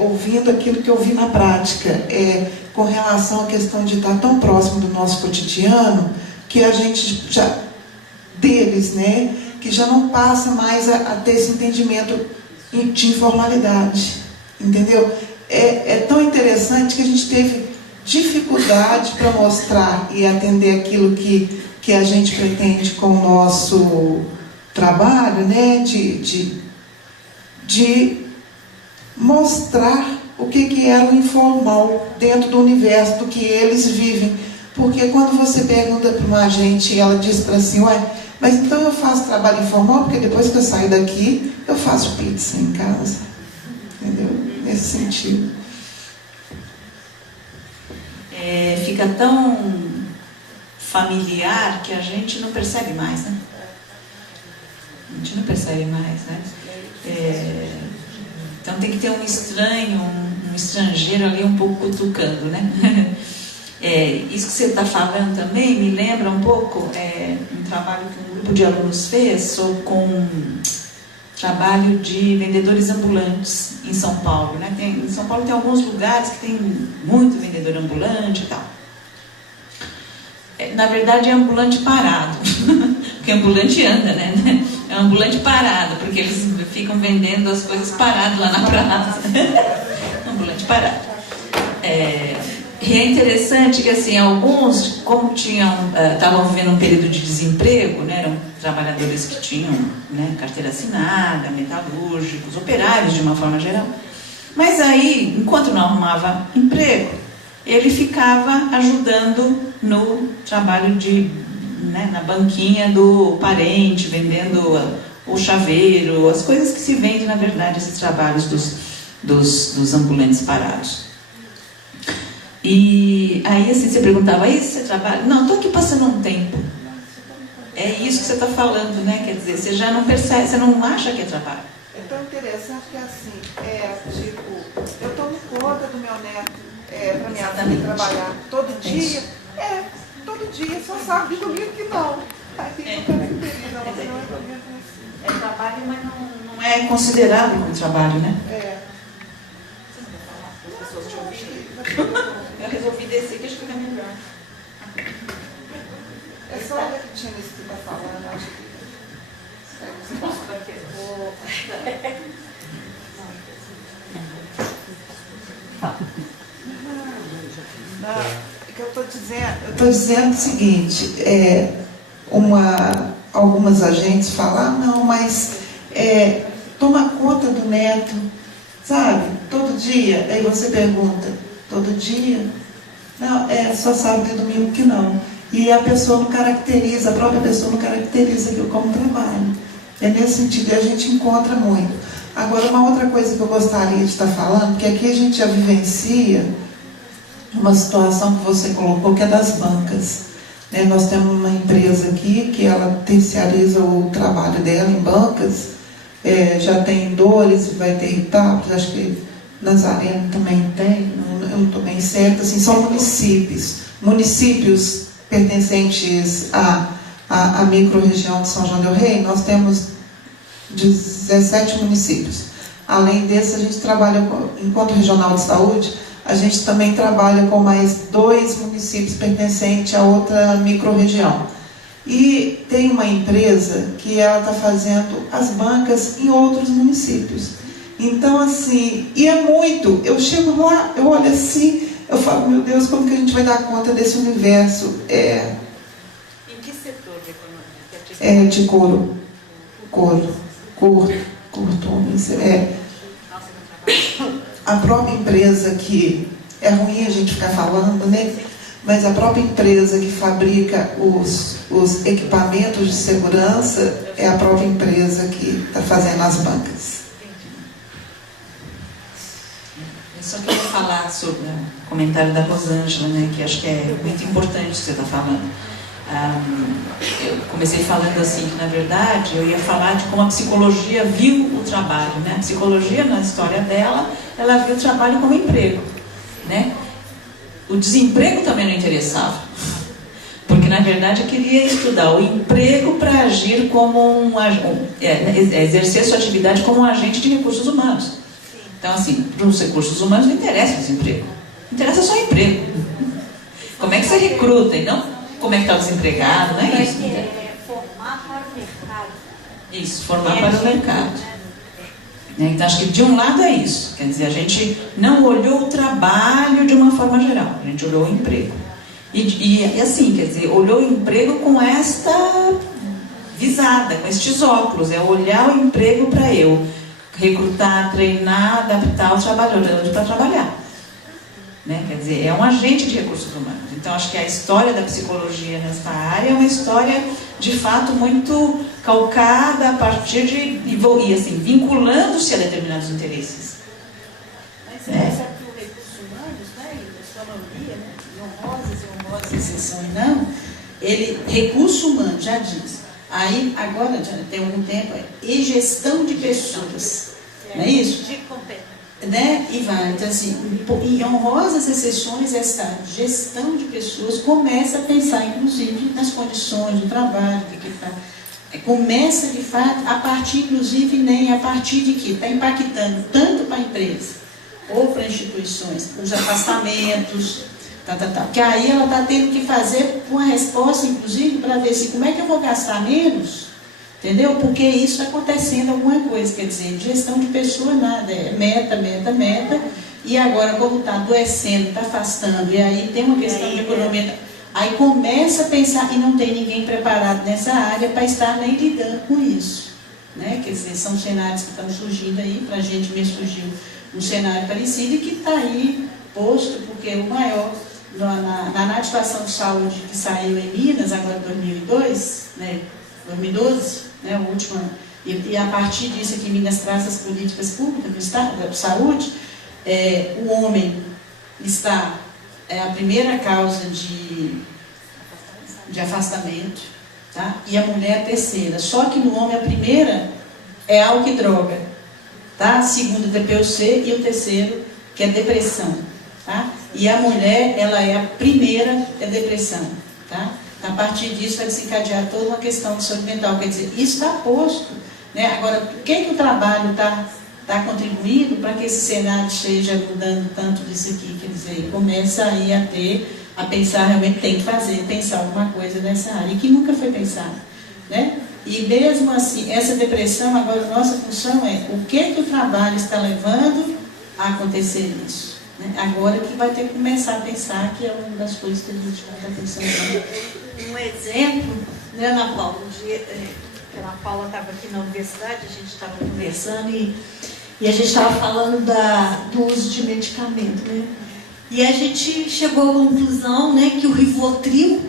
ouvindo aquilo que eu vi na prática, com relação à questão de estar tão próximo do nosso cotidiano, que a gente já, deles, né, que já não passa mais a ter esse entendimento de informalidade, entendeu? É tão interessante que a gente teve dificuldade para mostrar e atender aquilo que a gente pretende com o nosso trabalho, né, de mostrar o que é o informal dentro do universo do que eles vivem. Porque quando você pergunta para uma agente e ela diz para assim, ué, mas então eu faço trabalho informal porque depois que eu saio daqui eu faço pizza em casa, entendeu? Nesse sentido. Fica tão familiar que a gente não percebe mais, né? A gente não percebe mais, né? Então tem que ter um estranho, um estrangeiro ali um pouco cutucando, né? Isso que você está falando também me lembra um pouco um trabalho que um grupo de alunos fez com trabalho de vendedores ambulantes em São Paulo, né? Em São Paulo tem alguns lugares que tem muito vendedor ambulante e tal. Na verdade é ambulante parado, porque ambulante anda, né? É ambulante parado, porque eles ficam vendendo as coisas paradas lá na praça. Ambulante parado. E é interessante que assim, alguns, como estavam vivendo um período de desemprego, né, eram trabalhadores que tinham, né, carteira assinada, metalúrgicos, operários de uma forma geral. Mas aí, enquanto não arrumava emprego, ele ficava ajudando no trabalho na banquinha do parente, vendendo o chaveiro, as coisas que se vendem, na verdade, esses trabalhos dos ambulantes parados. E aí assim, você perguntava, aí você trabalha? Não, estou aqui passando um tempo. É isso que você está falando, né? Quer dizer, você já não percebe, você não acha que é trabalho. É tão interessante que assim, eu tomo conta do meu neto para minha filha trabalhar todo dia. Todo dia, só sabe de domingo que não. Aí não caracteriza, não é trabalho, mas não é considerado como trabalho, né? As pessoas te ouviram? Eu resolvi descer, que acho que fica melhor. É só repetindo isso que você está falando, acho que... Eu estou dizendo o seguinte, algumas agentes falam, não, mas toma conta do neto, sabe? Todo dia. Aí você pergunta, todo dia? Não, só sábado e domingo que não. E a pessoa não caracteriza, a própria pessoa não caracteriza aquilo como trabalho. É nesse sentido que a gente encontra muito. Agora, uma outra coisa que eu gostaria de estar falando, que aqui a gente já vivencia uma situação que você colocou, que é das bancas. Nós temos uma empresa aqui que ela terciariza o trabalho dela em bancas, já tem Dores, vai ter Itápolis, acho que Nazareno também tem, eu não estou bem certa, assim, são municípios pertencentes à micro-região de São João del Rei. Nós temos 17 municípios. Além desse, a gente trabalha, enquanto regional de saúde, a gente também trabalha com mais 2 municípios pertencentes a outra micro-região. E tem uma empresa que ela está fazendo as bancas em outros municípios. Então, assim, e é muito. Eu chego lá, eu olho assim, eu falo, meu Deus, como que a gente vai dar conta desse universo? Em que setor de economia? De couro. A própria empresa que... É ruim a gente ficar falando, né? Mas a própria empresa que fabrica os equipamentos de segurança é a própria empresa que está fazendo as bancas. Eu só queria falar sobre o comentário da Rosângela, né, que acho que é muito importante o que você está falando. Eu comecei falando assim, que na verdade eu ia falar de como a psicologia viu o trabalho, né? A psicologia, na história dela, ela viu o trabalho como emprego, né? O desemprego também não interessava, porque na verdade eu queria estudar o emprego para agir como exercer sua atividade como um agente de recursos humanos. Então, assim, para os recursos humanos não interessa o desemprego. Interessa só emprego. Como é que você recruta e não como é que está o desempregado, não é isso? Formar para o mercado. Isso, formar para o mercado. Então, acho que de um lado é isso. Quer dizer, a gente não olhou o trabalho de uma forma geral. A gente olhou o emprego. E assim, quer dizer, olhou o emprego com esta visada, com estes óculos. É olhar o emprego para eu recrutar, treinar, adaptar o trabalhador para trabalhar. Né? Quer dizer, é um agente de recursos humanos. Então, acho que a história da psicologia nessa área é uma história, de fato, muito calcada a partir de... E assim, vinculando-se a determinados interesses. Mas você percebe que o recursos humanos, né, e a sua maioria, né, honrosas, exceções não, ele, recurso humano, já diz. Aí, agora, já tem algum tempo, e gestão de pessoas. Não é isso? De competência. Né? E vai, então assim, em honrosas exceções, essa gestão de pessoas começa a pensar, inclusive, nas condições do trabalho, começa de fato a partir, inclusive, nem a partir de que está impactando tanto para a empresa ou para instituições, os afastamentos, que aí ela está tendo que fazer uma resposta, inclusive, para ver se como é que eu vou gastar menos. Entendeu? Porque isso está acontecendo alguma coisa, quer dizer, gestão de pessoa nada, é meta, e agora como está adoecendo, está afastando, e aí tem uma questão de economia, aí começa a pensar, e não tem ninguém preparado nessa área para estar nem lidando com isso. Né? Quer dizer, são cenários que estão surgindo aí, para a gente mesmo surgiu um cenário parecido e que está aí posto, porque o maior, na atuação de saúde que saiu em Minas, agora em 2002, né? 2012, né, o último, e a partir disso aqui Minas traz as políticas públicas do Estado, da saúde, o homem está a primeira causa de afastamento, tá? E a mulher a terceira. Só que no homem a primeira é álcool e droga, tá? A segunda é DPOC e o terceiro que é depressão, tá? E a mulher, ela é a primeira é depressão, tá? A partir disso vai desencadear toda uma questão de saúde mental. Quer dizer, isso está posto. Né? Agora, o que o trabalho está contribuindo para que esse cenário esteja mudando tanto disso aqui? Quer dizer, começa aí a pensar, realmente tem que pensar alguma coisa nessa área, e que nunca foi pensado. Né? E mesmo assim, essa depressão, agora a nossa função é o que o trabalho está levando a acontecer isso. Né? Agora que vai ter que começar a pensar, que é uma das coisas que a gente vai estar pensando. Um exemplo, né, Ana Paula? Um dia, a Ana Paula estava aqui na universidade, a gente estava conversando e a gente estava falando do uso de medicamento, né? E a gente chegou à conclusão, né, que o Rivotril,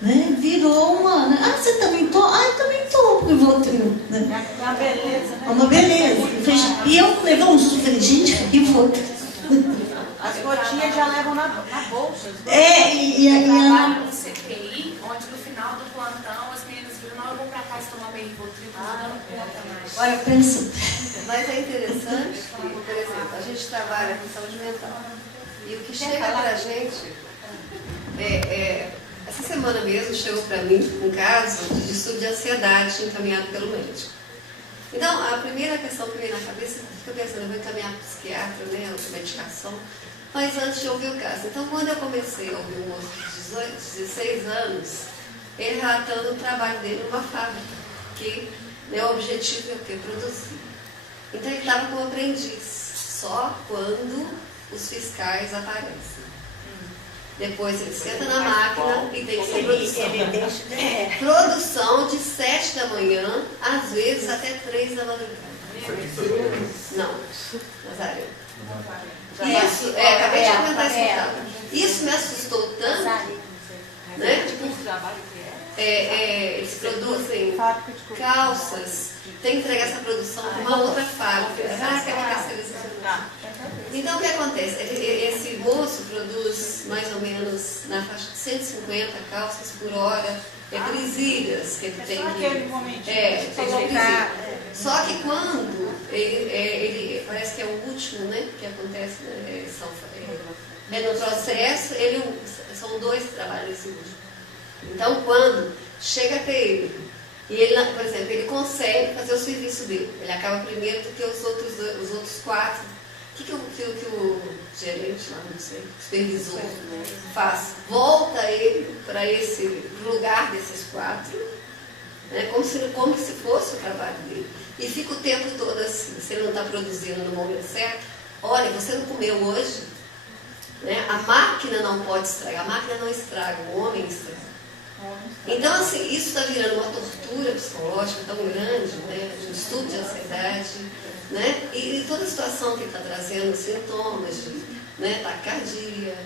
né, virou uma... Né? Ah, você também toma? Ah, eu também tomo Rivotril. Né? É uma beleza, né? Uma beleza. E eu levei um susto, falei, gente, Rivotril. As gotinhas já levam na bolsa. E a trabalho no CPI, onde no final do plantão as meninas viram, não, eu vou pra casa tomar meu Rivotril, não dando conta mais. Agora pensa. Mas é interessante que, por exemplo, a gente trabalha com saúde mental. E o que chega pra gente essa semana mesmo chegou para mim um caso de distúrbio de ansiedade encaminhado pelo médico. Então, a primeira questão que veio na cabeça, fica pensando, eu vou encaminhar para o psiquiatra, né, outra medicação. Mas antes de ouvir o caso. Então, quando eu comecei a ouvir um moço de 16 anos, ele relatando o trabalho dele numa fábrica, que o objetivo é o quê? Produzir. Então, ele estava como aprendiz, só quando os fiscais aparecem. Depois ele senta na máquina e tem que ser produção. Produção de 7 da manhã, às vezes até 3 da madrugada. Não, Nazaré. Isso, acabei de comentar esse trabalho. Isso me assustou tanto, né? Eles produzem calças, tem que entregar essa produção para uma outra fábrica. Então o que acontece? Esse moço produz mais ou menos na faixa de 150 calças por hora, presilhas que ele tem que presilha. Só que quando ele parece que é o último, né, que acontece, no processo, são 2 que trabalham nesse último. Então quando chega até ele, e ele, por exemplo, ele consegue fazer o serviço dele, ele acaba primeiro do que os outros 4 que o gerente lá, não sei, supervisor faz? Volta ele para esse lugar desses 4, né, como se fosse o trabalho dele. E fica o tempo todo assim, se ele não está produzindo no momento certo, olha, você não comeu hoje, né? A máquina não pode estragar, a máquina não estraga, o homem estraga. Então, assim, isso está virando uma tortura psicológica tão grande, né? Um estudo de ansiedade, né? E toda a situação que ele está trazendo, sintomas de, né, taquicardia,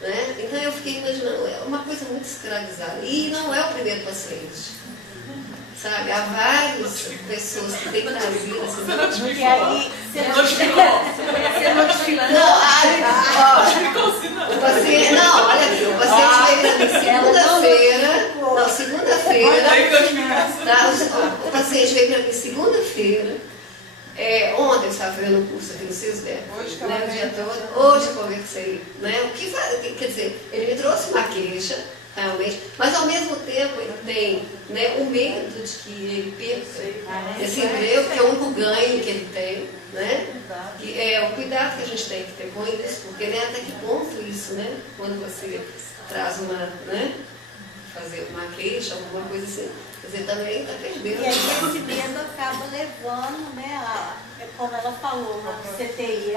né? Então eu fiquei imaginando, é uma coisa muito escravizada. E não é o primeiro paciente. Sabe, há várias pessoas que têm trazido assim. Você notificou. O paciente, não, olha aqui, o paciente veio para mim segunda-feira. Não, segunda-feira. O paciente veio para mim segunda-feira. Ontem eu estava fazendo um curso aqui no CISBER, né, o dia todo. Hoje eu conversei. Né, o que faz, quer dizer, ele me trouxe uma queixa. Realmente, mas ao mesmo tempo ele tem, né, o medo de que ele perca esse emprego, que é o único ganho que ele tem, né? Que é o cuidado que a gente tem que ter com isso, porque, né, até que ponto isso, né? Quando você traz uma, né, fazer uma queixa, alguma coisa assim, quer dizer, também está perdendo. E aí esse medo acaba levando, né, como ela falou, no CTI,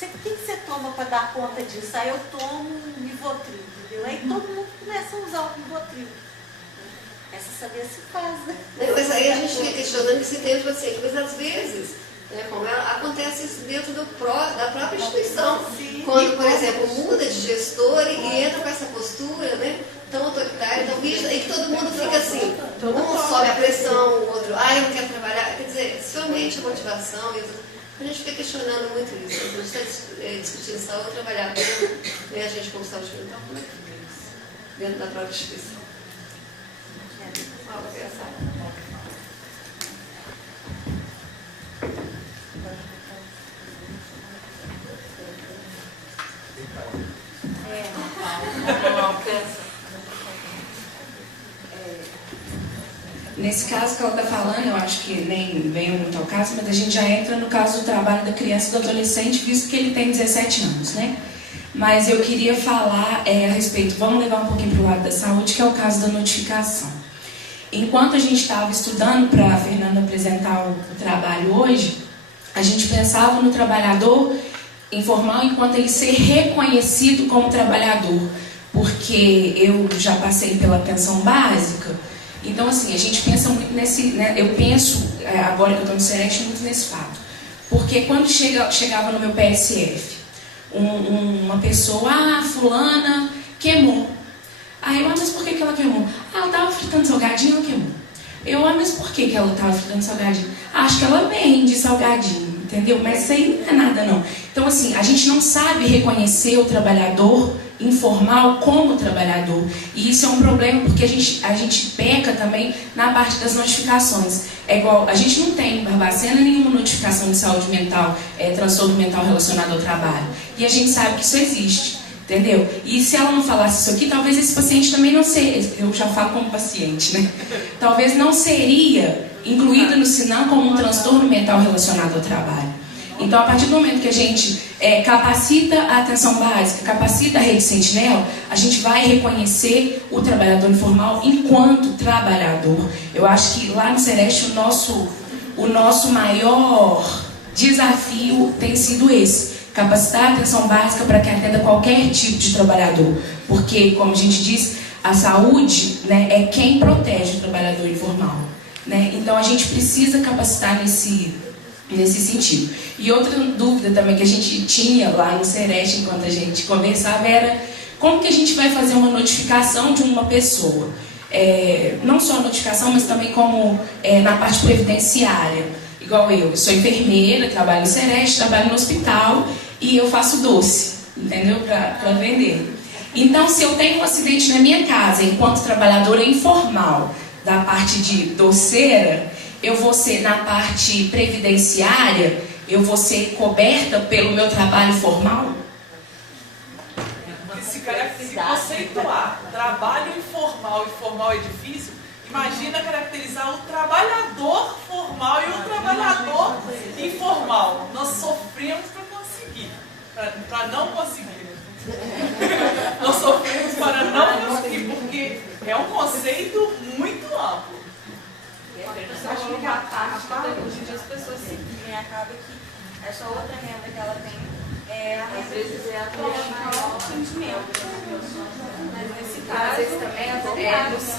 o que você toma para dar conta disso? Aí eu tomo um Rivotril, entendeu? Aí todo mundo começa a usar o Rivotril. Essa saber se faz, né? Mas aí a gente fica questionando esse tempo do paciente, mas às vezes, né, como acontece isso dentro da própria instituição. Sim. Quando, por exemplo, muda de gestor e entra com essa postura, né, tão autoritária, tão rígida, e que todo mundo fica assim, um sobe a pressão, o outro, eu não quero trabalhar. Quer dizer, somente a motivação e a gente fica questionando muito isso. A gente está discutindo saúde trabalhadora, né, a gente como saúde mental, como é que fica isso? Dentro da própria instituição. Vamos pensar. Nesse caso que ela está falando, eu acho que nem vem muito ao caso, mas a gente já entra no caso do trabalho da criança e do adolescente, visto que ele tem 17 anos, né? Mas eu queria falar a respeito, vamos levar um pouquinho para o lado da saúde, que é o caso da notificação. Enquanto a gente estava estudando para a Fernanda apresentar o trabalho hoje, a gente pensava no trabalhador informal enquanto ele ser reconhecido como trabalhador, porque eu já passei pela pensão básica. Então, assim, a gente pensa muito nesse, né, eu penso, agora que eu estou no Sereste, muito nesse fato. Porque quando chegava no meu PSF, uma pessoa, fulana queimou. Aí eu, mas por que ela queimou? Ela estava fritando salgadinho, ela queimou. Eu, mas por que ela estava fritando salgadinho? Acho que ela vende salgadinho, entendeu? Mas isso aí não é nada, não. Então, assim, a gente não sabe reconhecer o trabalhador informal como trabalhador. E isso é um problema porque a gente peca também na parte das notificações. É igual, a gente não tem em Barbacena nenhuma notificação de saúde mental, transtorno mental relacionado ao trabalho. E a gente sabe que isso existe, entendeu? E se ela não falasse isso aqui, talvez esse paciente também não seria, eu já falo como paciente, né? Talvez não seria incluído no SINAM como um transtorno mental relacionado ao trabalho. Então, a partir do momento que a gente capacita a atenção básica, capacita a rede Sentinela, a gente vai reconhecer o trabalhador informal enquanto trabalhador. Eu acho que lá no Sereste o nosso maior desafio tem sido esse: capacitar a atenção básica para que atenda qualquer tipo de trabalhador. Porque, como a gente diz, a saúde, né, é quem protege o trabalhador informal, né? Então, a gente precisa capacitar nesse sentido. E outra dúvida também que a gente tinha lá no Sereste, enquanto a gente conversava, era como que a gente vai fazer uma notificação de uma pessoa. Não só a notificação, mas também como na parte previdenciária. Igual eu sou enfermeira, trabalho no Sereste, trabalho no hospital e eu faço doce, entendeu? Para vender. Então, se eu tenho um acidente na minha casa, enquanto trabalhadora informal da parte de doceira, eu vou ser, na parte previdenciária, eu vou ser coberta pelo meu trabalho formal? Se conceituar trabalho informal e formal é difícil, imagina caracterizar o trabalhador formal e o trabalhador informal. Nós sofremos para conseguir. para não conseguir. Nós sofremos para não conseguir, porque é um conceito muito amplo. Acho que a parte hoje em dia as pessoas se acaba que essa outra renda que ela tem às vezes é a maior sentimento. Mas nesse caso, às vezes também,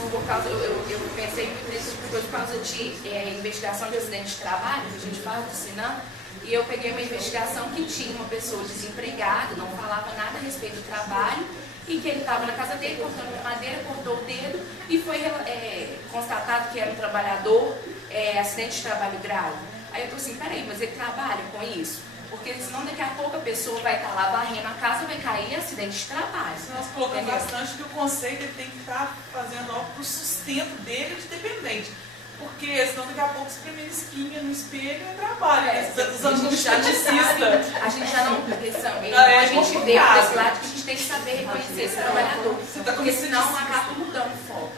por causa, eu pensei muito nisso por causa de investigação de acidente de trabalho, que a gente faz do Sinan, e eu peguei uma investigação que tinha uma pessoa desempregada, não falava nada a respeito do trabalho, e que ele estava na casa dele cortando uma madeira, cortou o dedo, e foi constatado que era um trabalhador, acidente de trabalho grave. Aí eu falei assim, peraí, mas ele trabalha com isso? Porque senão daqui a pouco a pessoa vai estar lá varrendo a casa, vai cair acidente de trabalho. Nós colocamos bastante que o conceito ele tem que estar fazendo algo para o sustento dele de dependente. Porque senão daqui a pouco se primeira espinha no espelho é trabalho. A gente já não sabe, a gente já não pensamos. Então a gente vê desse lado que a gente tem que saber reconhecer esse trabalhador. Porque senão acaba mudando o foco.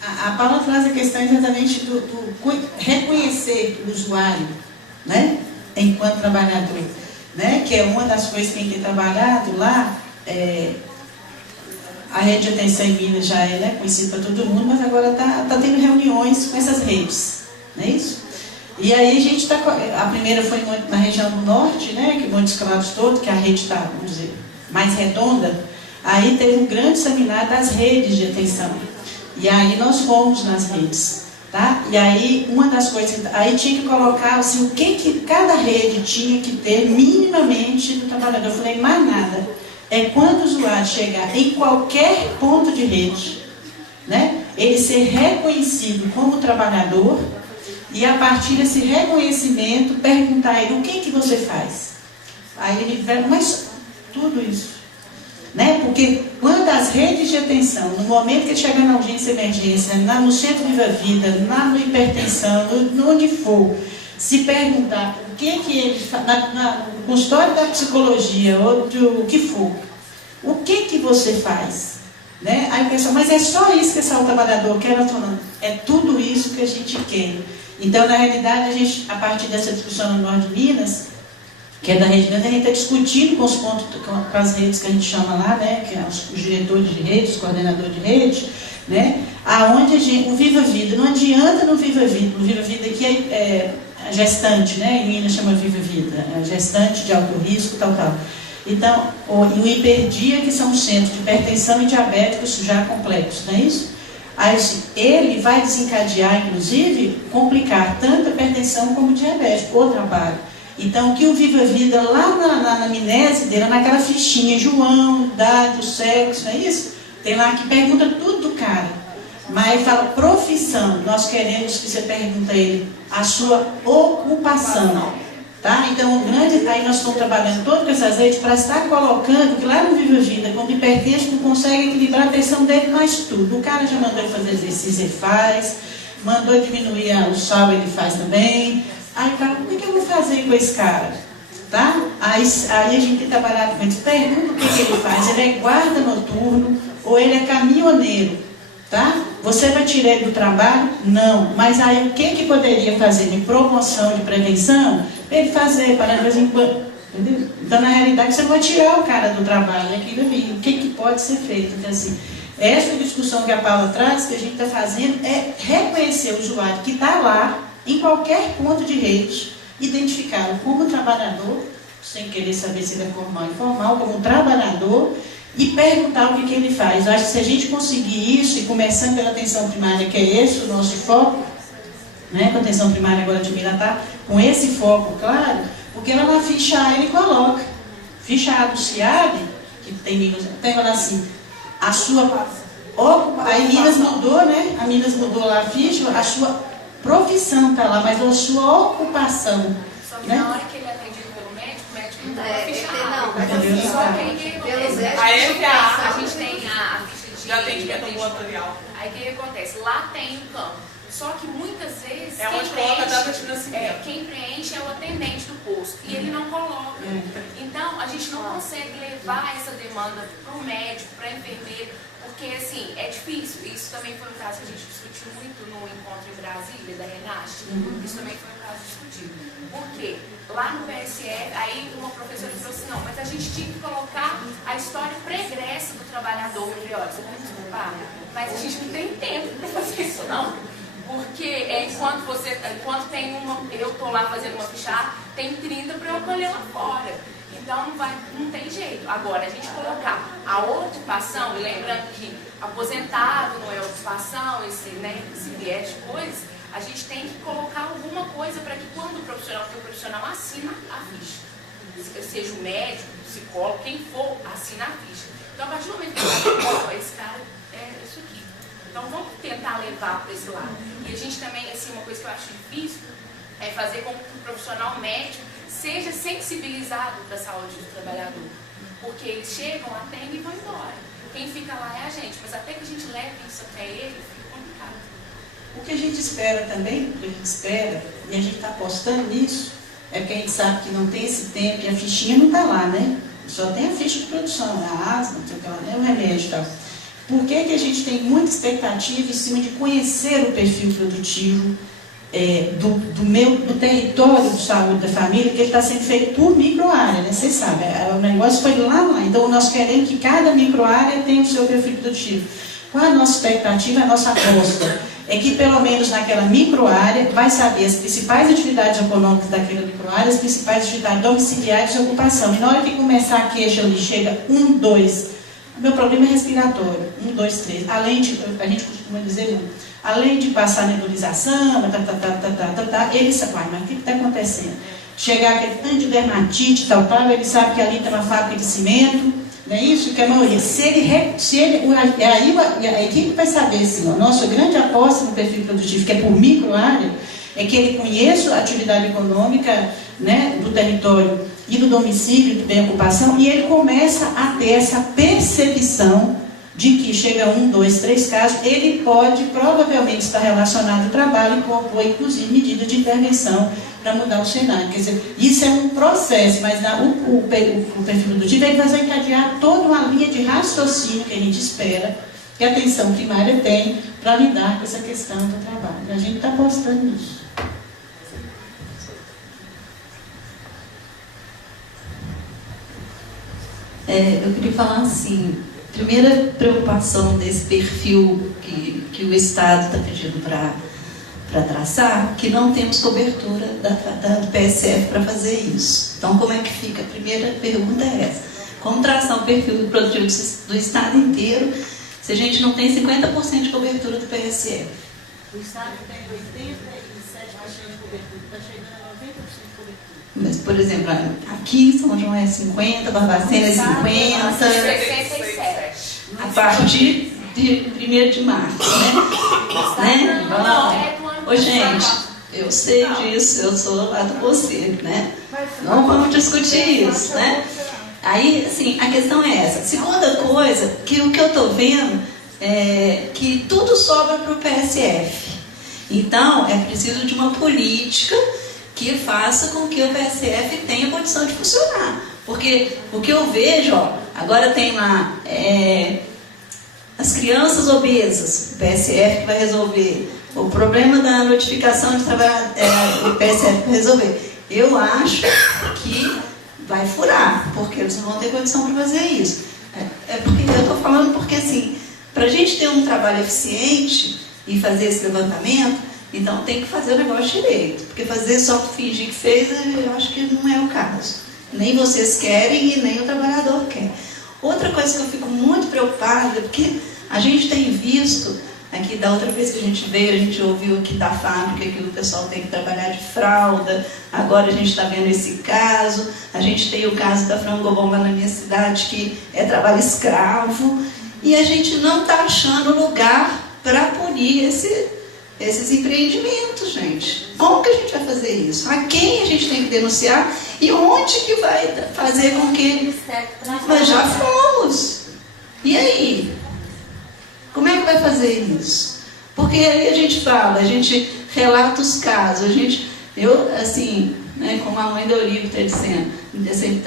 A Paula traz a questão exatamente do reconhecer o usuário, né, enquanto trabalhador, né, que é uma das coisas que tem que ter trabalhado lá. A rede de atenção em Minas já é, né, conhecida para todo mundo, mas agora está tendo reuniões com essas redes, não é isso? E aí a gente está. A primeira foi na região do norte, né, que Montes Claros todo, que a rede está, vamos dizer, mais redonda. Aí teve um grande seminário das redes de atenção. E aí nós fomos nas redes, tá? E aí uma das coisas, aí tinha que colocar assim, o que cada rede tinha que ter minimamente no trabalhador. Eu falei, mais nada. É quando o usuário chegar em qualquer ponto de rede, né, ele ser reconhecido como trabalhador e a partir desse reconhecimento perguntar a ele o que você faz. Aí ele vai, mas tudo isso. Né? Porque quando as redes de atenção, no momento que ele chegar na urgência e emergência, no centro Viva Vida, na hipertensão, onde for, se perguntar o que ele faz, no consultório da psicologia, ou o que for, o que você faz? Né? Aí o pessoal, mas é só isso que esse trabalhador quer? Nós falamos, é tudo isso que a gente quer. Então, na realidade, a gente, a partir dessa discussão no Norte de Minas, que é da rede, a gente está discutindo com os pontos, com as redes que a gente chama lá, né, que é os diretores de rede, os coordenadores de rede, né, aonde a gente, o Viva Vida, não adianta no Viva Vida, o Viva Vida aqui é gestante, né, em Minas chama Viva Vida, é gestante de alto risco, tal. Então, e o Hiperdia, que são os centros de hipertensão e diabéticos já complexos, não é isso? Aí, assim, ele vai desencadear, inclusive, complicar tanto a hipertensão como o diabético, o trabalho. Então, o que o Viva Vida, lá na amnese dele, naquela fichinha, João, idade, o sexo, não é isso? Tem lá que pergunta tudo do cara. Mas fala profissão. Nós queremos que você pergunte a ele a sua ocupação. Tá? Então, aí nós estamos trabalhando todas com essas redes para estar colocando que lá no Viva Vida, quando hipertenso, não consegue equilibrar a atenção dele, mais tudo. O cara já mandou ele fazer exercício, ele faz. Mandou diminuir o sal, ele faz também. Aí, cara, o que eu vou fazer com esse cara? Tá? Aí a gente tem trabalhado com ele. Pergunta o que ele faz. Ele é guarda noturno ou ele é caminhoneiro? Tá? Você vai tirar ele do trabalho? Não. Mas aí o que poderia fazer de promoção, de prevenção? Ele fazer para de vez em quando. Entendeu? Então, na realidade, você não vai tirar o cara do trabalho, aquilo ali. O que pode ser feito? Então, assim, essa discussão que a Paula traz, que a gente está fazendo, é reconhecer o usuário que está lá, em qualquer ponto de rede, identificá-lo como trabalhador, sem querer saber se ele é formal ou informal, como trabalhador, e perguntar o que ele faz. Eu acho que se a gente conseguir isso, e começando pela atenção primária, que é esse o nosso foco, né, com a atenção primária agora de Minas está com esse foco, claro, porque ela na ficha A ele coloca. Ficha A do CIAB, que tem lá assim, a sua... Aí Minas mudou, né? A Minas mudou lá a ficha, a sua profissão está lá, mas a sua ocupação. Só que né? na hora que ele é atendido pelo médico, o médico não dá ficha A. Não, mas assim, Só que a gente tem a ficha de atendimento ambulatorial. Aí o que acontece? Lá tem o campo. Só que muitas vezes onde coloca a data de nascimento. quem preenche é o atendente do posto e ele não coloca. Então a gente não consegue levar essa demanda para o médico, para a enfermeira, porque assim, é difícil. Isso também foi um caso que a gente discutiu muito no encontro em Brasília, da Renate. Isso também foi um caso discutido. Por quê? Lá no PSF, aí uma professora falou assim, não, mas a gente tinha que colocar a história pregressa do trabalhador. Eu falei, olha, você vai me desculpar, mas a gente não tem tempo para fazer isso não. Porque enquanto tem eu estou lá fazendo uma ficha, tem 30 para eu colher lá fora. Então não tem jeito. Agora, a gente colocar a ocupação, e lembrando que aposentado não é ocupação, esse viés de coisas, a gente tem que colocar alguma coisa para que quando o profissional assina a ficha, seja o médico, o psicólogo, quem for, assina a ficha. Então, a partir do momento que esse cara é isso aqui. Então, vamos tentar levar para esse lado. E a gente também, assim, uma coisa que eu acho difícil é fazer com que o profissional médico seja sensibilizado para a saúde do trabalhador. Porque eles chegam, atendem e vão embora. Quem fica lá é a gente, mas até que a gente leve isso até ele, fica complicado. O que a gente espera também, e a gente está apostando nisso, é porque a gente sabe que não tem esse tempo, e a fichinha não está lá, né? Só tem a ficha de produção, a asma, o remédio e tal. Por que a gente tem muita expectativa em cima de conhecer o perfil produtivo do território de saúde da família, que ele está sendo feito por microárea, né? Vocês sabem, o negócio foi lá. Então, nós queremos que cada microárea tenha o seu perfil produtivo. Qual a nossa expectativa, a nossa aposta? É que, pelo menos naquela microárea, vai saber as principais atividades econômicas daquela microárea, as principais atividades domiciliares de ocupação. E na hora que começar a queixa ali, chega 1, 2, meu problema é respiratório, 1, 2, 3. Além de, a gente costuma dizer, além de passar nebulização, ele sabe, mas o que está acontecendo? Chegar aquele tanto de dermatite, tal, ele sabe que ali tem uma fábrica de cimento, não é isso? Que a maioria, aí a equipe vai saber, assim, a nossa grande aposta no perfil produtivo, que é por microárea, é que ele conheça a atividade econômica, né, do território e do domicílio de ocupação, e ele começa a ter essa percepção de que chega 1, 2, 3 casos, ele pode provavelmente estar relacionado ao trabalho e propor, inclusive, medidas de intervenção para mudar o cenário. Quer dizer, isso é um processo, mas o perfil produtivo ele vai encadear toda uma linha de raciocínio que a gente espera que a atenção primária tem para lidar com essa questão do trabalho. A gente está apostando nisso. Eu queria falar assim, primeira preocupação desse perfil que o Estado está pedindo para traçar, que não temos cobertura do PSF para fazer isso. Então, como é que fica? A primeira pergunta é essa. Como traçar o perfil produtivo do Estado inteiro se a gente não tem 50% de cobertura do PSF? O Estado tem 87% de cobertura, está chegando a 90% de cobertura. Mas, por exemplo, aqui em São João é 50%, Barbacena é 50%. 67. A partir de 1º de março, né? Ô, gente, eu sei disso, eu sou lá do conselho, né? Não vamos discutir isso, né? Aí, assim, a questão é essa. Segunda coisa, que o que eu estou vendo é que tudo sobra para o PSF. Então, é preciso de uma política que faça com que o PSF tenha condição de funcionar. Porque o que eu vejo, agora tem lá as crianças obesas, o PSF que vai resolver. O problema da notificação de trabalho, o PSF vai resolver. Eu acho que vai furar, porque eles não vão ter condição para fazer isso. Porque eu estou falando porque, assim, para a gente ter um trabalho eficiente e fazer esse levantamento, então tem que fazer o negócio direito. Porque fazer só fingir que fez, eu acho que não é o caso. Nem vocês querem e nem o trabalhador quer. Outra coisa que eu fico muito preocupada, porque a gente tem visto, aqui da outra vez que a gente veio, a gente ouviu aqui da fábrica que o pessoal tem que trabalhar de fralda, agora a gente está vendo esse caso, a gente tem o caso da Frangobomba na minha cidade, que é trabalho escravo, e a gente não está achando lugar para punir esses empreendimentos, gente. Como que a gente vai fazer isso? A quem a gente tem que denunciar e onde que vai fazer com que... Mas já fomos. E aí? Como é que vai fazer isso? Porque aí a gente fala, a gente relata os casos, eu, assim, né, como a mãe do Eurico está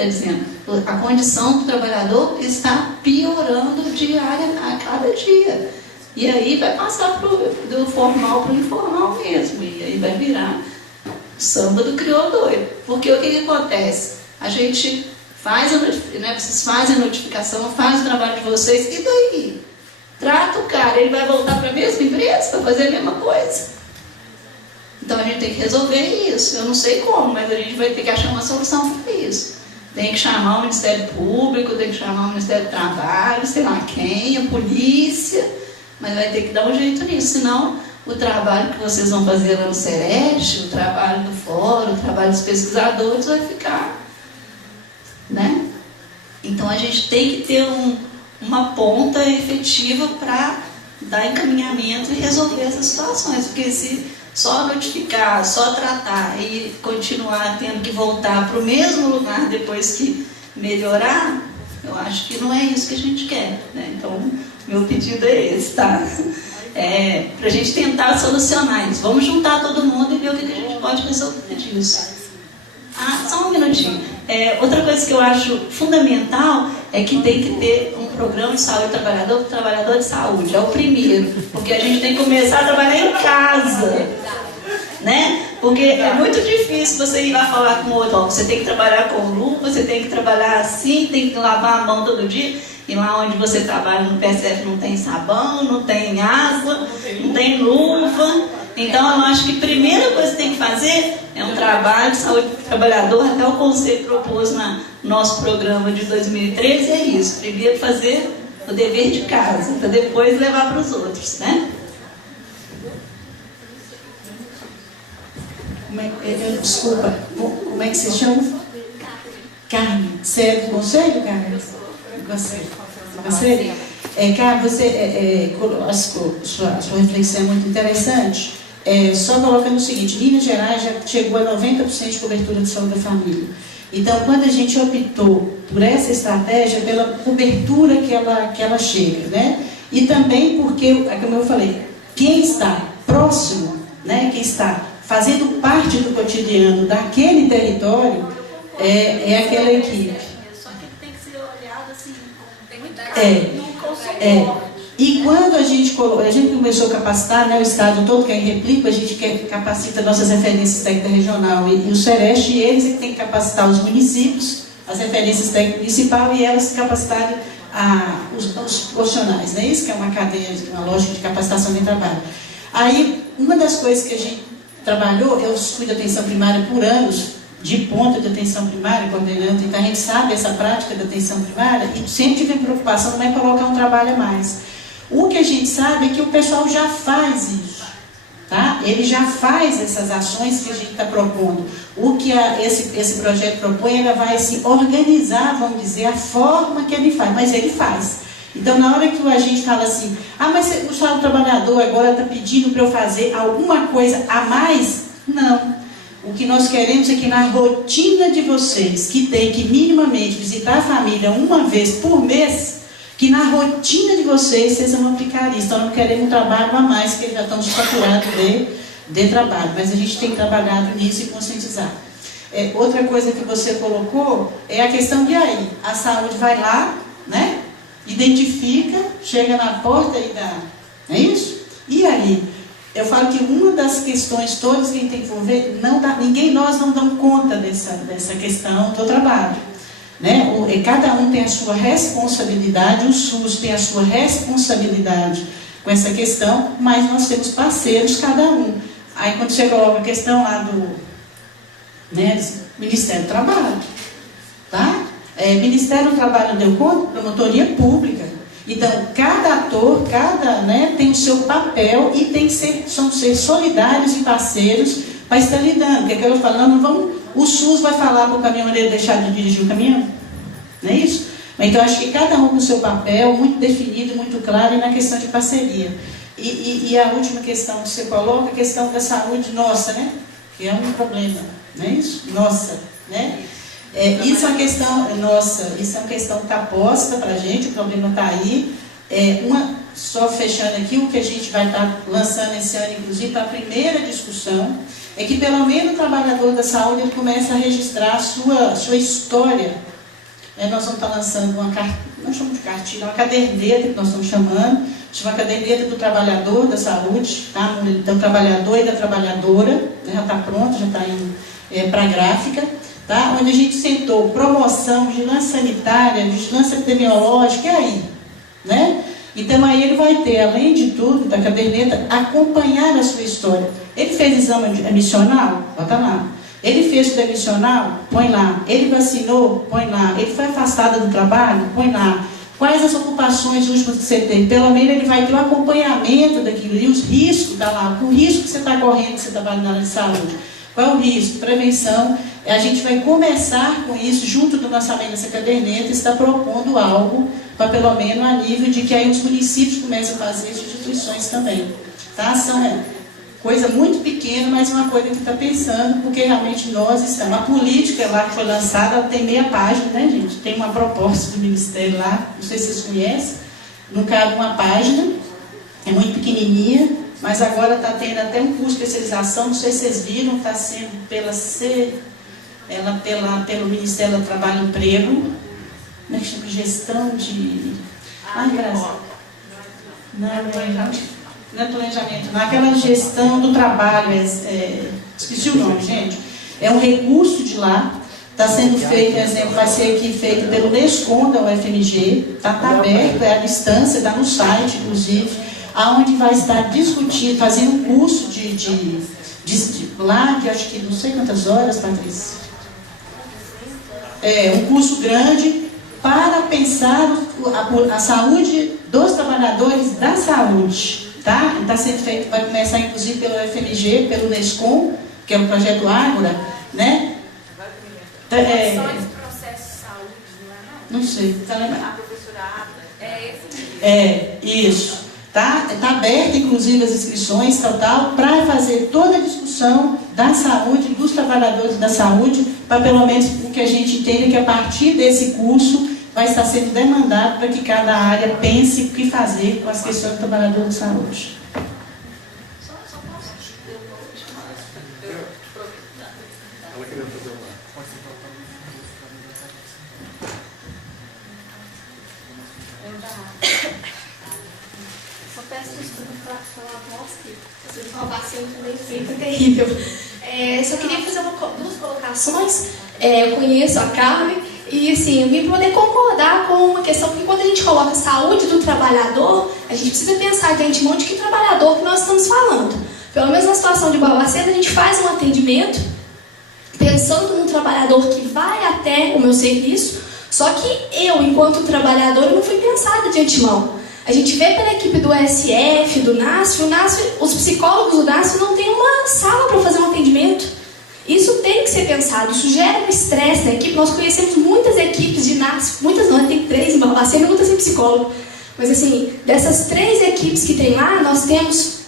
dizendo, a condição do trabalhador está piorando a cada dia. E aí vai passar do formal para o informal mesmo, e aí vai virar samba do crioulo doido. Porque o que acontece? A gente faz vocês fazem a notificação, faz o trabalho de vocês, e daí? Trata o cara, ele vai voltar para a mesma empresa para fazer a mesma coisa. Então a gente tem que resolver isso. Eu não sei como, mas a gente vai ter que achar uma solução para isso. Tem que chamar o Ministério Público, tem que chamar o Ministério do Trabalho, sei lá quem, a polícia, mas vai ter que dar um jeito nisso, senão o trabalho que vocês vão fazer lá no Sereste, o trabalho do fórum, o trabalho dos pesquisadores vai ficar, né? Então a gente tem que ter uma ponta efetiva para dar encaminhamento e resolver essas situações, porque se só notificar, só tratar e continuar tendo que voltar para o mesmo lugar depois que melhorar, eu acho que não é isso que a gente quer, né? Então, meu pedido é esse, tá? Para a gente tentar solucionar isso. Vamos juntar todo mundo e ver o que a gente pode resolver disso. Só um minutinho. Outra coisa que eu acho fundamental é que tem que ter um programa de saúde trabalhador de saúde. É o primeiro, porque a gente tem que começar a trabalhar em casa, né? Porque é muito difícil você ir lá falar com o outro, você tem que trabalhar com luva, você tem que trabalhar assim, tem que lavar a mão todo dia, e lá onde você trabalha no PSF não tem sabão, não tem água, não tem luva. Então eu acho que a primeira coisa que tem que fazer é um trabalho de saúde do trabalhador. Até o Conselho propôs no nosso programa de 2013, é isso, primeiro fazer o dever de casa, para depois levar para os outros, né? Desculpa, como é que você chama? Carmen. Você é do Conselho, Carmen? Conselho? Carmen, sua reflexão é muito interessante. Só colocando o seguinte, Minas Gerais já chegou a 90% de cobertura de saúde da família. Então, quando a gente optou por essa estratégia, pela cobertura que ela chega, né? E também porque, como eu falei, quem está próximo, né? Quem está fazendo parte do cotidiano daquele território é aquela equipe. Só que tem que ser olhado assim, tem muita E quando a gente começou a capacitar, né, o Estado todo, que é em Replico, a gente capacita nossas referências técnicas regional e o Sereste, e eles é que tem que capacitar os municípios, as referências técnicas municipais, e elas capacitarem os profissionais, né? Isso que é uma cadeia, uma lógica de capacitação de trabalho. Aí, uma das coisas que a gente trabalhou, eu fui de atenção primária por anos, de ponta de atenção primária, coordenando, então a gente sabe essa prática da atenção primária, e sempre tive preocupação não é colocar um trabalho a mais. O que a gente sabe é que o pessoal já faz isso, tá? Ele já faz essas ações que a gente está propondo. O que esse projeto propõe, ela vai assim, organizar, vamos dizer, a forma que ele faz, mas ele faz. Então, na hora que a gente fala assim, mas o Estado trabalhador agora está pedindo para eu fazer alguma coisa a mais, não. O que nós queremos é que na rotina de vocês, que tem que minimamente visitar a família uma vez por mês, que na rotina de vocês vão aplicar isso. Então, não queremos um trabalho a mais, porque já estamos saturados de trabalho. Mas a gente tem trabalhado nisso e conscientizar. Outra coisa que você colocou é a questão de aí. A saúde vai lá, né? Identifica, chega na porta e dá. Não é isso? E aí? Eu falo que uma das questões todas que a gente tem que envolver, nós não damos conta dessa questão do trabalho. Né? Cada um tem a sua responsabilidade, o SUS tem a sua responsabilidade com essa questão, mas nós temos parceiros, cada um. Aí quando você coloca a questão lá do Ministério do Trabalho, tá? Ministério do Trabalho deu conta, promotoria pública. Então, cada ator, tem o seu papel e tem que ser solidários e parceiros para estar lidando. Porque eu falando, o SUS vai falar para o caminhoneiro deixar de dirigir o caminhão? Não é isso? Então, acho que cada um com o seu papel, muito definido, muito claro, e na questão de parceria. E a última questão que você coloca, a questão da saúde nossa, né? Que é um problema, não é isso? Nossa, né? Isso é uma questão nossa, isso é uma questão que está posta para a gente, o problema está aí. só fechando aqui, o que a gente vai estar lançando esse ano, inclusive, para a primeira discussão, é que pelo menos o trabalhador da saúde ele começa a registrar a sua história. Nós vamos estar lançando uma cartilha, não chamamos de cartilha, uma caderneta que nós estamos chamando, chama caderneta do trabalhador da saúde, tá? Do trabalhador e da trabalhadora, né? Já está pronto, já está indo para a gráfica, tá? Onde a gente sentou promoção, vigilância sanitária, vigilância epidemiológica, e aí, né? Então aí ele vai ter, além de tudo, da caderneta, acompanhar a sua história. Ele fez exame admissional? Bota lá. Ele fez o demissional? Põe lá. Ele vacinou? Põe lá. Ele foi afastado do trabalho? Põe lá. Quais as ocupações últimas que você tem? Pelo menos ele vai ter o acompanhamento daquilo e os riscos, tá lá. O risco que você está correndo, que você trabalha na área de saúde. Qual é o risco? Prevenção. A gente vai começar com isso, junto do lançamento dessa caderneta, está propondo algo, para pelo menos a nível de que aí os municípios comecem a fazer, as instituições também. Tá? São coisa muito pequena, mas uma coisa que está pensando, porque realmente nós estamos. A política lá que foi lançada, ela tem meia página, né, gente? Tem uma proposta do Ministério lá, não sei se vocês conhecem, não cabe uma página, é muito pequenininha, mas agora está tendo até um curso de especialização, não sei se vocês viram, está sendo pelo Ministério do Trabalho e Emprego, como é que chama? Gestão de... Brasil. Não é planejamento, não. Aquela gestão do trabalho, esqueci o nome, gente. É um recurso de lá, está sendo feito, por exemplo, vai ser aqui feito pelo NESCOM da UFMG, está aberto, é à distância, está no site, inclusive, aonde vai estar discutindo, fazendo um curso lá de acho que não sei quantas horas, Patrícia. Um curso grande para pensar a saúde dos trabalhadores da saúde. Tá? Está sendo feito, vai começar inclusive pelo UFMG, pelo NESCOM, que é o projeto Ágora, né? Processo de saúde, não é não? Não sei, está lembrando? A professora Ada, isso. Tá aberta, inclusive, as inscrições, para fazer toda a discussão da saúde, dos trabalhadores da saúde, para pelo menos que a gente entenda que a partir desse curso vai estar sendo demandado para que cada área pense o que fazer com as questões do trabalhador de saúde. Ela queria fazer uma. Só peço desculpa para falar a voz que vocês vão passando também feita terrível. Só queria fazer duas colocações. Eu conheço a Carmen. E assim, eu vim poder concordar com uma questão, porque quando a gente coloca a saúde do trabalhador, a gente precisa pensar de antemão de que trabalhador que nós estamos falando. Pelo menos na situação de Barbacena, a gente faz um atendimento pensando num trabalhador que vai até o meu serviço, só que eu, enquanto trabalhador, não fui pensada de antemão. A gente vê pela equipe do SF, do NASF, os psicólogos do NASF não têm uma sala para fazer um atendimento. Isso tem que ser pensado, isso gera um estresse na equipe. Nós conhecemos muitas equipes de NASF, muitas não, tem 3 em Barbacena, muitas sem psicólogo. Mas assim, dessas 3 equipes que tem lá, nós temos,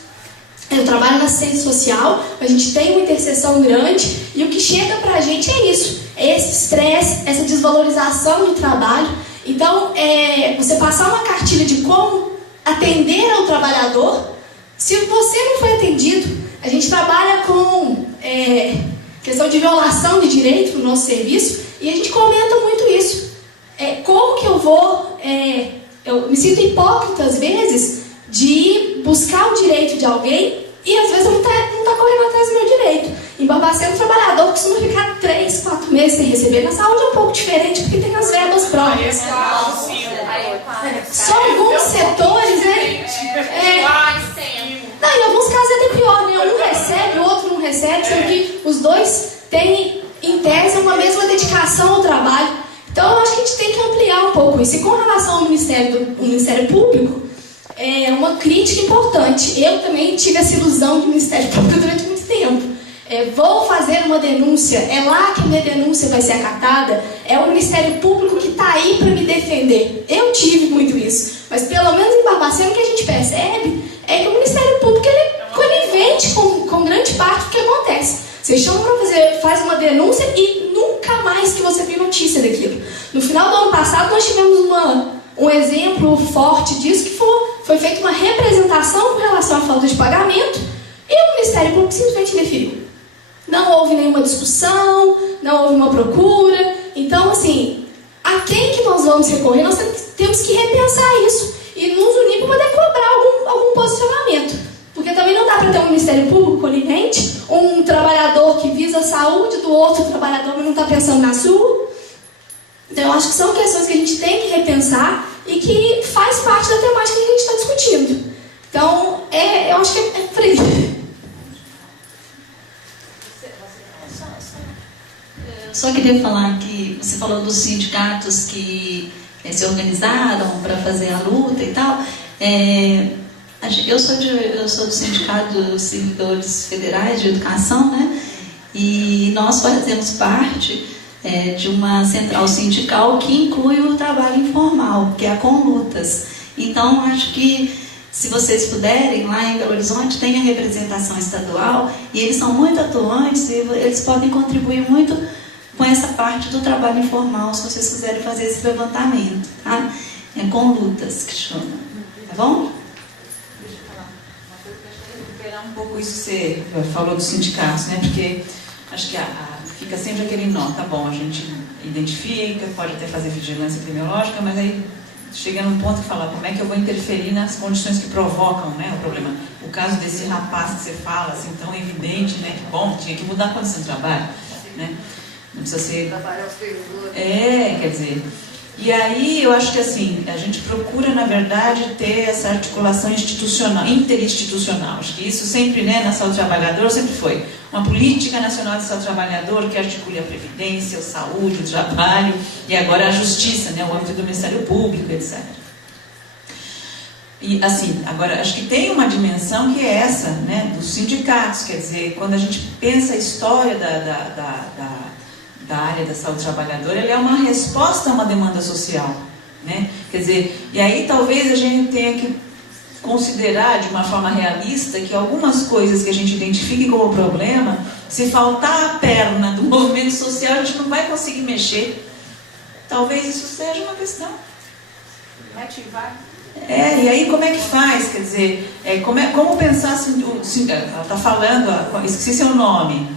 eu trabalho na assistência social, a gente tem uma interseção grande, e o que chega pra gente é isso, é esse estresse, essa desvalorização do trabalho. Então, você passar uma cartilha de como atender ao trabalhador, se você não foi atendido, a gente trabalha com questão de violação de direito no nosso serviço, e a gente comenta muito isso. Como que eu vou... eu me sinto hipócrita, às vezes, de buscar o direito de alguém, e às vezes eu não tá correndo atrás do meu direito. Em Barbacena, o trabalhador costuma ficar 3, 4 meses sem receber. Na saúde é um pouco diferente, porque tem as verbas próprias. Só alguns setores, né? Não, em alguns casos é até pior, né? Um recebe, o outro não recebe, sendo que os dois têm, em tese, uma mesma dedicação ao trabalho. Então, eu acho que a gente tem que ampliar um pouco isso. E com relação ao Ministério Público, é uma crítica importante. Eu também tive essa ilusão do Ministério Público durante muito tempo. Vou fazer uma denúncia, é lá que a minha denúncia vai ser acatada, é o Ministério Público que está aí para me defender. Eu tive muito isso, mas pelo menos em Barbacena o que a gente percebe é que o Ministério Público ele é conivente com grande parte do que acontece. Você chama para faz uma denúncia e nunca mais que você vê notícia daquilo. No final do ano passado nós tivemos um exemplo forte disso, que foi feita uma representação com relação à falta de pagamento e o Ministério Público simplesmente deferiu. Não houve nenhuma discussão, não houve uma procura. Então, assim, a quem que nós vamos recorrer? Nós temos que repensar isso e nos unir para poder cobrar algum posicionamento. Porque também não dá para ter um Ministério Público conivente, um trabalhador que visa a saúde do outro trabalhador, mas não está pensando na sua. Então, eu acho que são questões que a gente tem que repensar e que faz parte da temática que a gente está discutindo. Então, eu acho que é por aí. Eu só queria falar que você falou dos sindicatos que se organizaram para fazer a luta e tal. Eu sou do Sindicato dos Servidores Federais de Educação, né? E nós fazemos parte de uma central sindical que inclui o trabalho informal, que é a Conlutas. Então, acho que, se vocês puderem, lá em Belo Horizonte tem a representação estadual e eles são muito atuantes e eles podem contribuir muito com essa parte do trabalho informal, se vocês quiserem fazer esse levantamento, tá? É Conlutas que chama, tá bom? Deixa eu falar uma coisa que acho que é recuperar um pouco isso que você falou dos sindicatos, né? Porque acho que fica sempre aquele nó, tá bom, a gente identifica, pode até fazer vigilância epidemiológica, mas aí chega num ponto e fala, como é que eu vou interferir nas condições que provocam, né, o problema. O caso desse rapaz que você fala, assim, tão evidente, né, que bom, tinha que mudar a condição de trabalho, né, não precisa ser... quer dizer... E aí, eu acho que assim, a gente procura, na verdade, ter essa articulação institucional, interinstitucional. Acho que isso sempre, né, na saúde do trabalhador, sempre foi uma política nacional de saúde do trabalhador que articule a previdência, a saúde, o trabalho, e agora a justiça, né, o âmbito do Ministério Público, etc. E, assim, agora, acho que tem uma dimensão que é essa, né, dos sindicatos, quer dizer, quando a gente pensa a história da área da saúde trabalhadora, ele é uma resposta a uma demanda social, né? Quer dizer, e aí talvez a gente tenha que considerar de uma forma realista que algumas coisas que a gente identifique como problema, se faltar a perna do movimento social, a gente não vai conseguir mexer. Talvez isso seja uma questão. Ativar. E aí como é que faz? Quer dizer, como pensar assim, ela está falando, esqueci seu nome.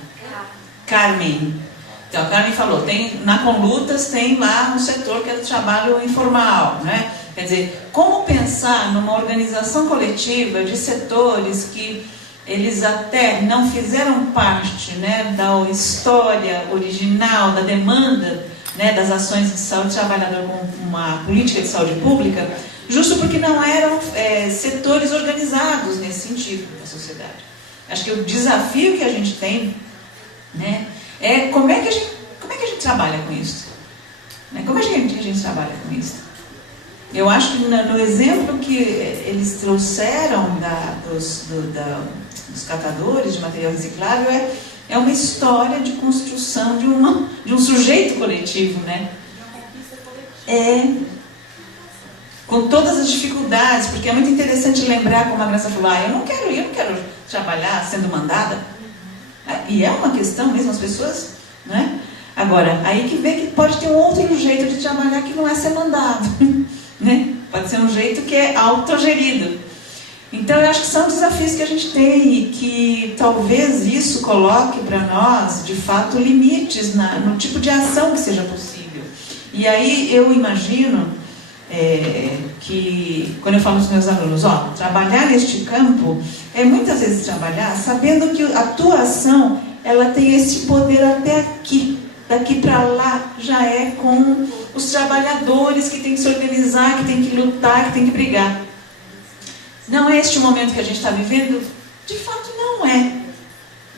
Carmen. Então, a Carmen falou, na Conlutas tem lá um setor que é do trabalho informal, né? Quer dizer, como pensar numa organização coletiva de setores que eles até não fizeram parte, né, da história original, da demanda, né, das ações de saúde trabalhador com uma política de saúde pública, justo porque não eram setores organizados nesse sentido da sociedade. Acho que o desafio que a gente tem, né, como é que a gente trabalha com isso? Né? Como a gente trabalha com isso? Eu acho que no exemplo que eles trouxeram dos catadores de material reciclável é uma história de construção de um sujeito coletivo, né? Com todas as dificuldades, porque é muito interessante lembrar, como a Graça falou, eu não quero trabalhar sendo mandada. E é uma questão mesmo, as pessoas, né? Agora, aí que vê que pode ter um outro jeito de trabalhar que não é ser mandado, né? Pode ser um jeito que é autogerido. Então, eu acho que são desafios que a gente tem e que talvez isso coloque para nós, de fato, limites no tipo de ação que seja possível. E aí eu imagino que, quando eu falo para os meus alunos, trabalhar neste campo é muitas vezes trabalhar sabendo que a tua ação, ela tem esse poder até aqui. Daqui para lá já é com os trabalhadores que tem que se organizar, que tem que lutar, que tem que brigar. Não é este o momento que a gente está vivendo? De fato não é.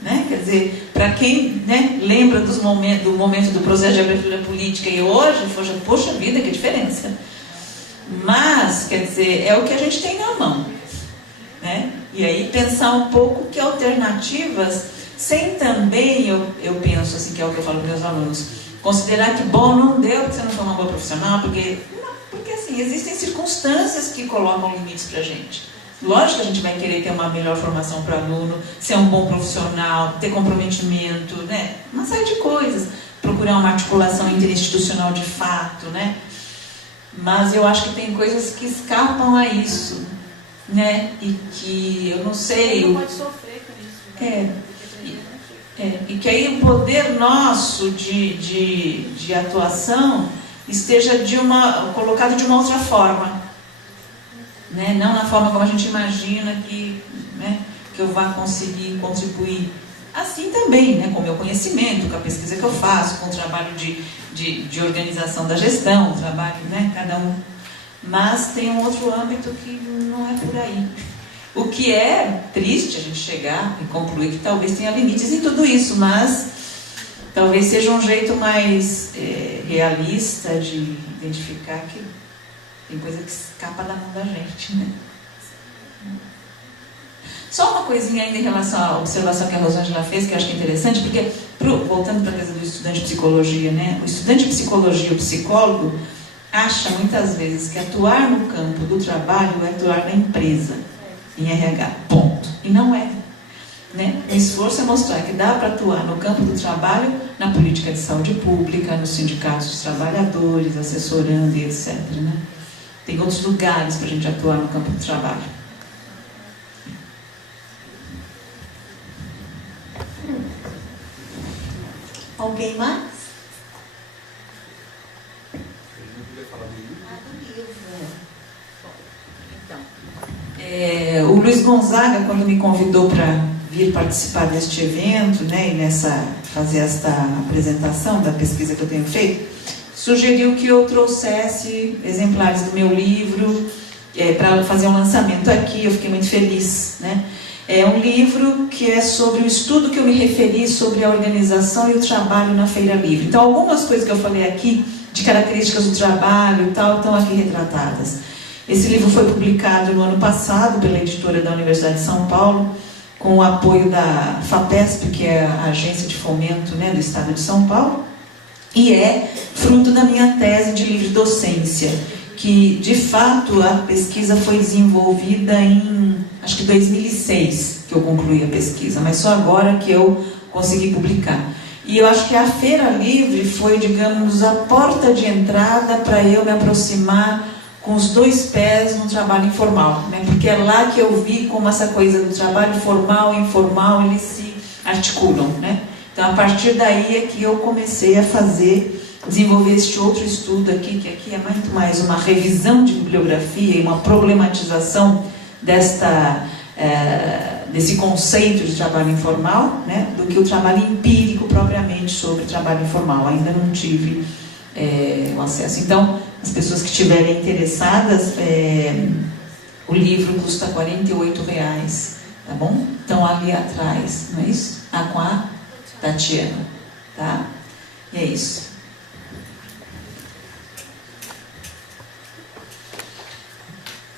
Né? Quer dizer, para quem, né, lembra do momento do processo de abertura política e hoje, poxa vida, que diferença. Mas, quer dizer, é o que a gente tem na mão. Né? E aí pensar um pouco que alternativas, sem também, eu penso assim, que é o que eu falo para meus alunos, considerar que, bom, não deu porque você não foi uma boa profissional, porque assim, existem circunstâncias que colocam limites para a gente. Lógico que a gente vai querer ter uma melhor formação para o aluno, ser um bom profissional, ter comprometimento, né? Uma série de coisas. Procurar uma articulação interinstitucional de fato, né? mas eu acho que tem coisas que escapam a isso, né? E que eu não sei. Não pode sofrer com isso. E que aí o poder nosso de atuação esteja colocado de uma outra forma, né? Não na forma como a gente imagina que eu vá conseguir contribuir. Assim também, né? Com o meu conhecimento, com a pesquisa que eu faço, com o trabalho de organização da gestão, o trabalho, né? Cada um. Mas tem um outro âmbito que não é por aí. O que é triste a gente chegar e concluir que talvez tenha limites em tudo isso, mas talvez seja um jeito mais realista de identificar que tem coisa que escapa da mão da gente, né? Só uma coisinha ainda em relação à observação que a Rosângela fez, que eu acho que é interessante, porque, voltando para a coisa do estudante de psicologia, né? O estudante de psicologia, o psicólogo, acha muitas vezes que atuar no campo do trabalho é atuar na empresa, em RH, ponto. E não é. Né? O esforço é mostrar que dá para atuar no campo do trabalho, na política de saúde pública, nos sindicatos dos trabalhadores, assessorando e etc. Né? Tem outros lugares para a gente atuar no campo do trabalho. Alguém mais? O Luiz Gonzaga, quando me convidou para vir participar deste evento, né, e fazer esta apresentação da pesquisa que eu tenho feito, sugeriu que eu trouxesse exemplares do meu livro para fazer um lançamento aqui. Eu fiquei muito feliz, né? É um livro que é sobre o estudo que eu me referi sobre a organização e o trabalho na Feira Livre. Então, algumas coisas que eu falei aqui, de características do trabalho e tal, estão aqui retratadas. Esse livro foi publicado no ano passado pela editora da Universidade de São Paulo, com o apoio da FAPESP, que é a agência de fomento, né, do Estado de São Paulo, e é fruto da minha tese de livre docência, que, de fato, a pesquisa foi desenvolvida em, acho que 2006, que eu concluí a pesquisa, mas só agora que eu consegui publicar. E eu acho que a Feira Livre foi, digamos, a porta de entrada para eu me aproximar com os dois pés no trabalho informal, né? Porque é lá que eu vi como essa coisa do trabalho formal e informal, eles se articulam, né? Então, a partir daí é que eu comecei a desenvolver este outro estudo aqui, que aqui é muito mais uma revisão de bibliografia e uma problematização desse conceito de trabalho informal, né? Do que o trabalho empírico propriamente sobre o trabalho informal. Ainda não tive o acesso. Então, as pessoas que estiverem interessadas, o livro custa R$48, tá bom? Então, ali atrás, não é isso? Com a Tatiana, tá? E é isso.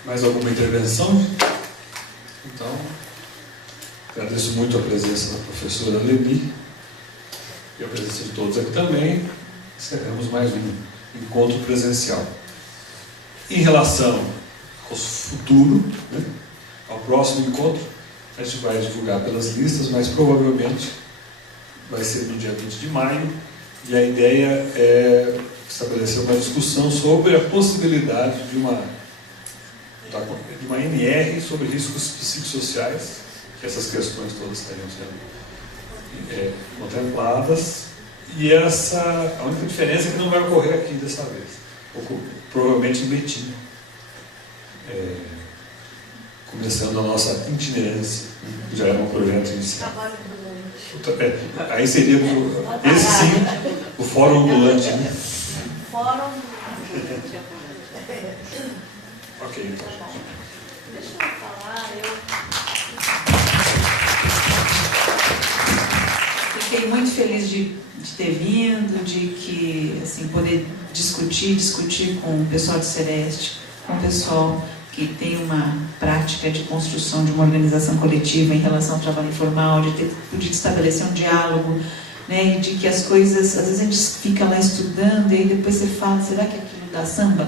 Mais alguma intervenção? Então, agradeço muito a presença da professora Leni e a presença de todos aqui também. Encerramos mais um encontro presencial. Em relação ao futuro, né, ao próximo encontro, a gente vai divulgar pelas listas, mas provavelmente vai ser no dia 20 de maio, e a ideia é estabelecer uma discussão sobre a possibilidade de uma NR sobre riscos psicossociais, que essas questões todas estariam sendo contempladas. E a única diferença é que não vai ocorrer aqui dessa vez. Provavelmente em Betim. Começando a nossa itinerância. Já era um projeto inicial. Aí seria, esse sim, o Fórum Ambulante. Né? Fórum. Ok, então. Deixa eu falar, Fiquei muito feliz de ter vindo, de que, assim, poder discutir com o pessoal de Sereste, com o pessoal que tem uma prática de construção de uma organização coletiva em relação ao trabalho informal, de ter podido estabelecer um diálogo, né, e de que as coisas, às vezes a gente fica lá estudando e aí depois você fala, será que aquilo dá samba?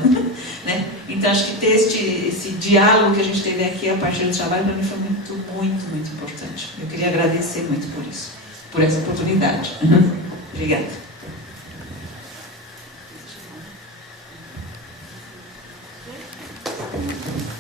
Né? Então acho que ter esse diálogo que a gente teve aqui a partir do trabalho para mim foi muito importante. Eu queria agradecer muito por isso, por essa oportunidade. Obrigada.